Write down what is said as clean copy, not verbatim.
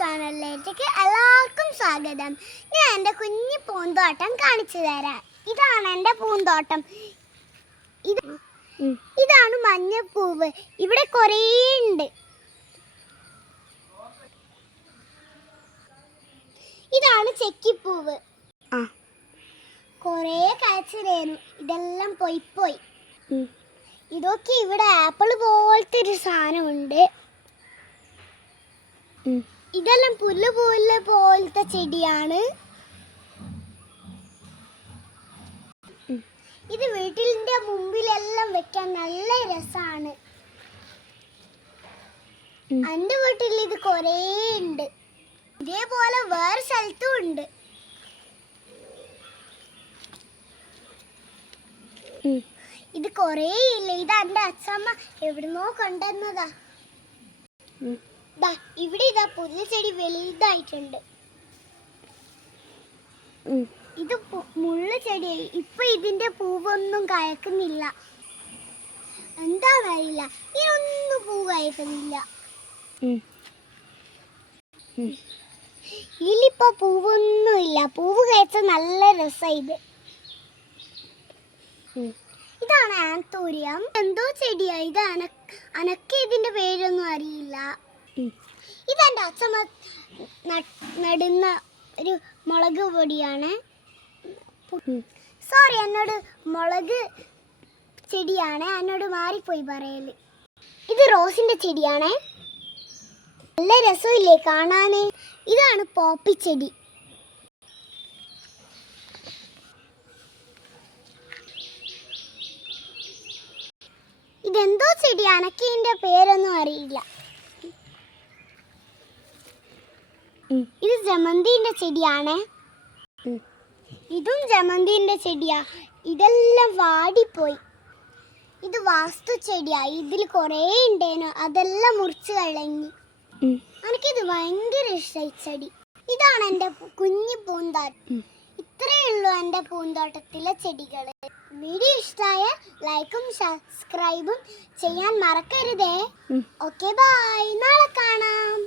ചാനലിലേക്ക് എല്ലാവർക്കും സ്വാഗതം. ഞാൻ എൻ്റെ കുഞ്ഞു പൂന്തോട്ടം കാണിച്ചു തരാം. ഇതാണ് എൻ്റെ പൂന്തോട്ടം. ഇതാണ് മഞ്ഞപ്പൂവ്. ഇവിടെ കുറേ ഉണ്ട്. ഇതാണ് ചെക്കിപ്പൂവ്. കുറേ കാഴ്ചയായിരുന്നു, ഇതെല്ലാം പോയി. ഇതൊക്കെ ഇവിടെ ആപ്പിൾ പോലത്തെ ഒരു സാധനമുണ്ട്. ഇതെല്ലാം പുല്ല് പോലത്തെ ചെടിയാണ്. ഇത് വീട്ടിലിന്റെ മുമ്പിലെല്ലാം വെക്കാൻ നല്ല രസമാണ്. എന്റെ വീട്ടിൽ ഇത് കുറേ ഉണ്ട്. ഇതേപോലെ വേറെ സ്ഥലത്തും ഉണ്ട്. ഇത് കുറേ ഇല്ല. ഇത് എന്റെ അച്ഛമ്മ എവിടുന്നോ കൊണ്ടുവന്നതാ. ഇവിടെ ഇതാ പുതിയ ചെടി വലുതായിട്ടുണ്ട്. ഇത് മുള്ളു ചെടിയായി. ഇപ്പൊ ഇതിന്റെ പൂവൊന്നും കായ്ക്കുന്നില്ല. എന്താന്നറിയില്ല, ഇതിനൊന്നും പൂ കായ്ക്കുന്നില്ല. ഇതിലിപ്പോ പൂവൊന്നും ഇല്ല. പൂവ് കായ്ച്ച നല്ല രസായി. ഇതാണ് ആന്തൂരിയം. എന്തോ ചെടിയാ ഇത്. അനക്ക് ഇതിന്റെ പേരൊന്നും അറിയില്ല. ഇതെന്റെ അച്ഛമ്മ നടുന്ന ഒരു മുളക് പൊടിയാണ്. സോറി, എന്നോട് മുളക് ചെടിയാണ്, എന്നോട് മാറിപ്പോയി പറയല്. ഇത് റോസിന്റെ ചെടിയാണ്. നല്ല രസമില്ലേ കാണാന്. ഇതാണ് പോപ്പി ചെടി. ഇതെന്തോ ചെടി, അനക്ക് ഇതിന്റെ പേരൊന്നും അറിയില്ല. ഇത് ജമന്തിന്റെ ചെടിയാണ്. ഇതും ജമന്തിന്റെ ചെടിയാ. ഇതെല്ലാം വാടിപ്പോയി. ഇത് വാസ്തു ചെടിയാ. ഇതിൽ കുറേ ഉണ്ടേനു, അതെല്ലാം മുറിച്ച് കളഞ്ഞു. എനിക്കിത് ഭയങ്കര ഇഷ്ടമായി ചെടി. ഇതാണ് എൻ്റെ കുഞ്ഞു പൂന്തോട്ടം. ഇത്രയേ ഉള്ളൂ എൻ്റെ പൂന്തോട്ടത്തിലെ ചെടികൾ. വീഡിയോ ഇഷ്ടമായ ലൈക്കും സബ്സ്ക്രൈബും ചെയ്യാൻ മറക്കരുതേ. Okay, bye. നാളെ കാണാം.